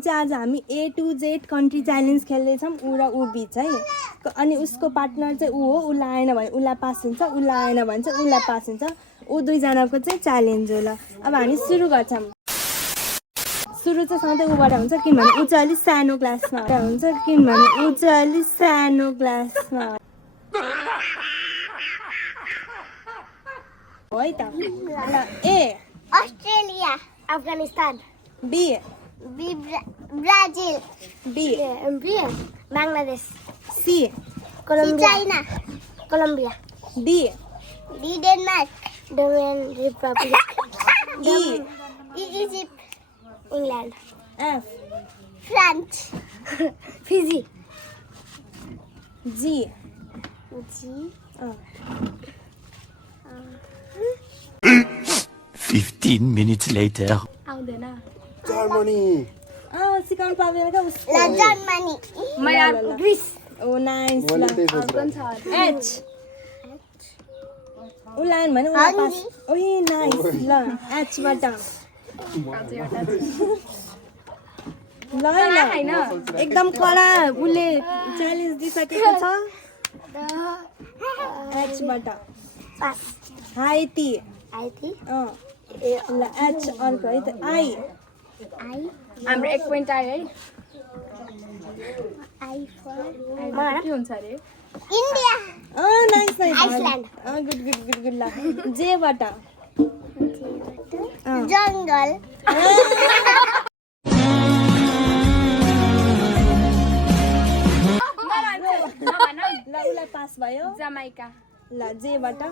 चाहिँ आज हामी A to Z country challenge खेल्दैछौँ ऊ र ऊ बिच है। अनि उसको पार्टनर चाहिँ ऊ हो, उसलाई आएन भने उसलाई पास हुन्छ, उसलाई आएन भने चाहिँ उसलाई पास हुन्छ। ऊ दुईजनाको चाहिँ च्यालेन्ज हो। ल अब हामी सुरु गर्छौँ। सुरु चाहिँ सधैँ ऊबाट हुन्छ किनभने ऊ चाहिँ अलिक सानो क्लासमा हुन्छ, किनभने ऊ चाहिँ अलिक सानो क्लासमा हो है त। ल A Australia, Afghanistan, B Brazil, B Bangladesh, C Colombia, China, Colombia, D Denmark, Dominican Republic, Egypt, England, F France, Fiji, G 15 minutes later. आउँदैन जर्मनी सिकाउनु पाउँदैन क्या उसको। Germany, Greece, oh nice. ल एच उसलाई आएन भने उसलाई पास। ओही नाइस। ल एचबाट ल ल एकदम कडा उसले च्यालेन्ज दिइसकेको छ। एचबाट पास, हाइती आइथी, ल एच अर्को है त आई हाम्रो 1 पोइन्ट आयो है। आई फर के हुन्छ अरे India, nice nice island, good good good good. ल जेबाट जंगल, ल उसलाई पास भयो। जमाइका, ल जेबाट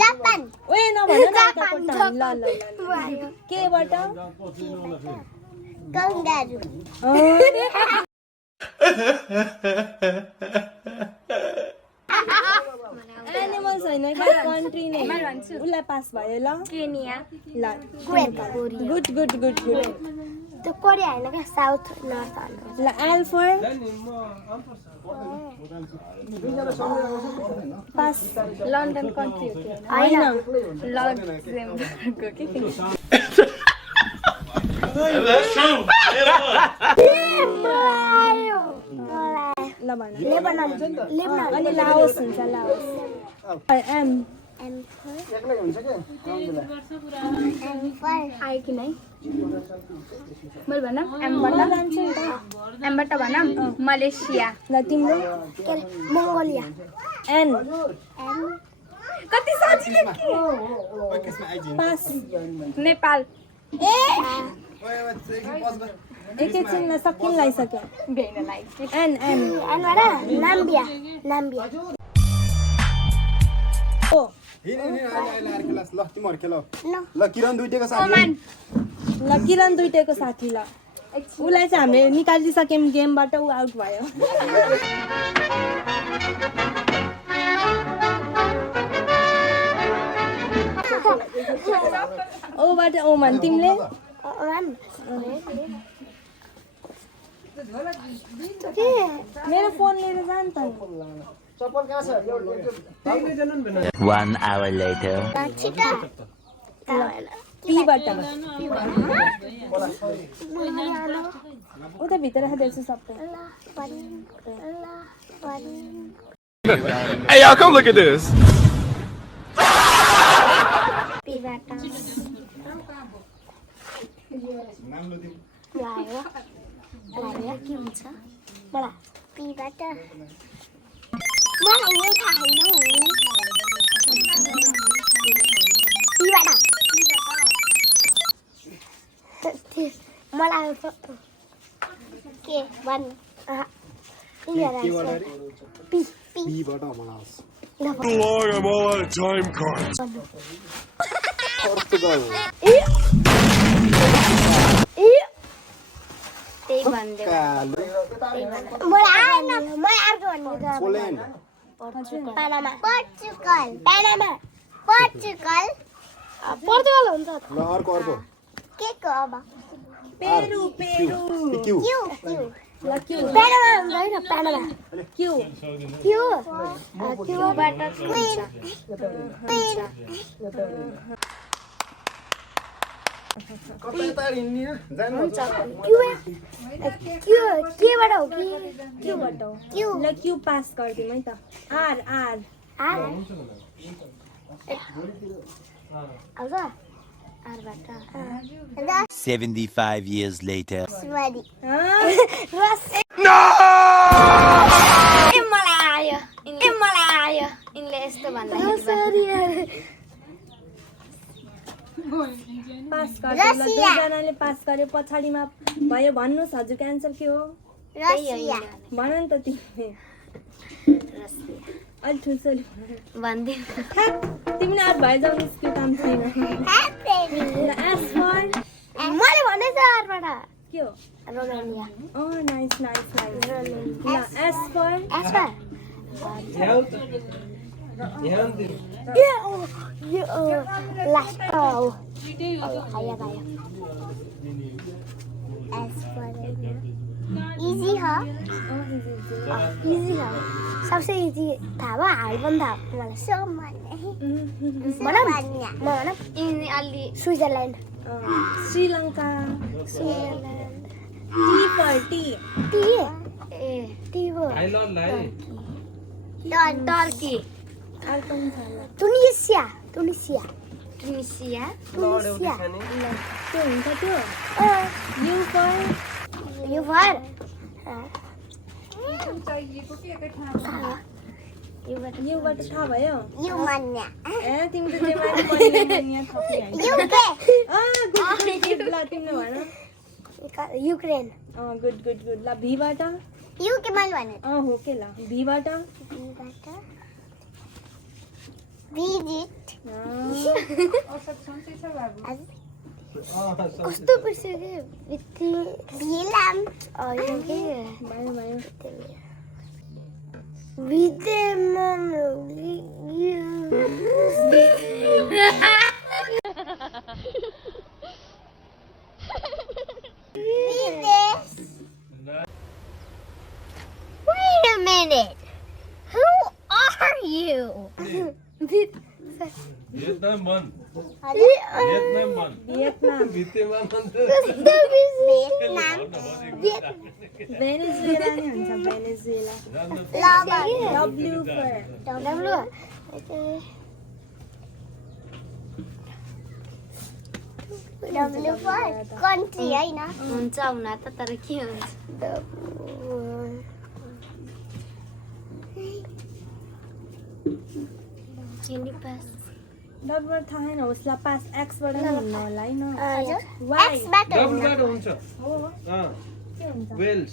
जापान, ओए नभन न अर्को टर्न। ल ल ल केबाट कंगारू, एनिमल्स होइन कन्ट्री नै उसलाई पास भयो। ल केनिया, ल गुड गुड गुड गुड। तो कोरिया हैन क्या, साउथ नर्थ। ल L for pass. London country हो त्यो होइन लक्जमबर्गको के ल भन। लेबनान, अनि लाओस हुन्छ लाओस। एम एम फर एक्लै हुन्छ के आयो कि नै मैले भन एमबाट जान्छु नि त। एमबाट भन मलेसिया। ल तिम्रो के अरे मंगोलिया, एन एम कति सजिलो के पास। नेपाल। एकैछिनमा सकिन लागिसक्यो। भेनलाई एन एन एनबाट नाम्बिया, नाम्बिया, ओ ल तिमीहरू खेल। न ल किरण दुईटेको साथी ल किरण दुइटैको साथी। ल उसलाई चाहिँ हामीले निकालिदिइसक्यौँ गेमबाट, ऊ आउट भयो। ओबाट ओमान तिमीले ओमान, मेरो फोन लिएर जा नि त। चप्पल कहाँ छ? 1 hour later. छिटा पीबाट उता भित्र राखिदिएको छु सबै। Hey, y'all, come look at this. पीबाट लायो लायो के हुन्छ मलाई पीबाट मलाई यो थाहा छैन। पीबाट मलाई के भन् पी पी पीबाट मलाई Lord, I'm all out of time cards. Portugal, त्यही भनिदेऊ। कालो, मलाई आएन, मलाई अर्को भन्नु। पोल्यान्ड, पानामा, पोर्चुगल, पानामा, पोर्चुगल, पोर्चुगल हुन्छ। ल अर्को अर्को के को अब पेरु पेरु क्यू क्यू ल क्यू पानामा हुन्छ हैन, पानामा क्यू क्यू क्यूबाट क्वीन कता यता हिँड्ने जानु केबाट हो कि क्यूबाट हो क्यू ल क्यू पास गरिदिउँ है त आर आर आर आउँछ आरबाट 75 years later. रसमारी हाँ? मलाई आयो यिनले यस्तो भन्दाखेरि पास गर्यो ल दुईजनाले पास गर्यो पछाडिमा भयो भन्नुहोस् हजुरको एन्सर के हो रसिया भन नि त तिमीले अलि ठुल्छोले भन्दियो तिमीले आज भए जाऊ निस्क्यो काम छैन ल एस फर मैले भनेछ आरबाट के हो रोमानिया नाइस नाइस नाइस ल एस फर एसपर लास्ट आया इजी है इजी है सबसे इजी था वो हाल बंद था मतलब सब mana mana ini Ali Switzerland Sri Lanka Switzerland T for T T हो Turkey अर्को पनि छ ल Tunisia त्यो हुन्छ त्यो यु फर You for युबाट थाहा भयो Yumania ए तिमी त जेमाले पढ्ने यहाँ थपी हाल्छ UK गुड ल तिमीले भन Ukraine गुड गुड गुड ल भीबाट UK मैले भने हो के ल भीबाट Visit कस्तो पुग्यो के बिलाम भयो भयो विदेमन Wait a minute. Who are you? Vietnam one. Vietnam Venezuela नै हुन्छ Venezuela W for W for country हैन हुन्छ हुन त तर के हुन्छ डब्लुबाट थाहा छैन होस् ल पास एक्सबाट नै हुन्न होला है न X बाट डब्लुबाट हुन्छ हो के हुन्छ वेल्स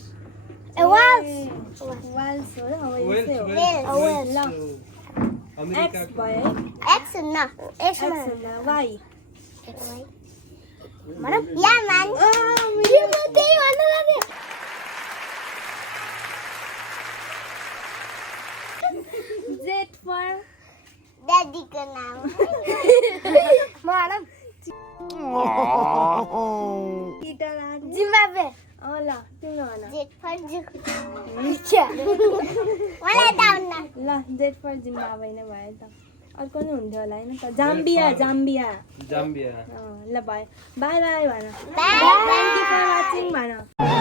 वाल्स हो र हो वेल्स यसै हो वेल्स ल अमेरिका एक्स भयो है X न X एक्स हुँदा वाइ मन या मान यो म त्यही भन्न लाग्यो जेड फर दादी को नाम मानम पिटर आर जिम्बाब्वे ल तिम्रो भन जेट फर जु मलाई दाउन ल जेड फर जिम्बाब्वे नै भयो त अर्को नि हुन्थ्यो होला हैन त जाम्बिया जाम्बिया ल भयो बाई बाई भन bye thank you for watching भन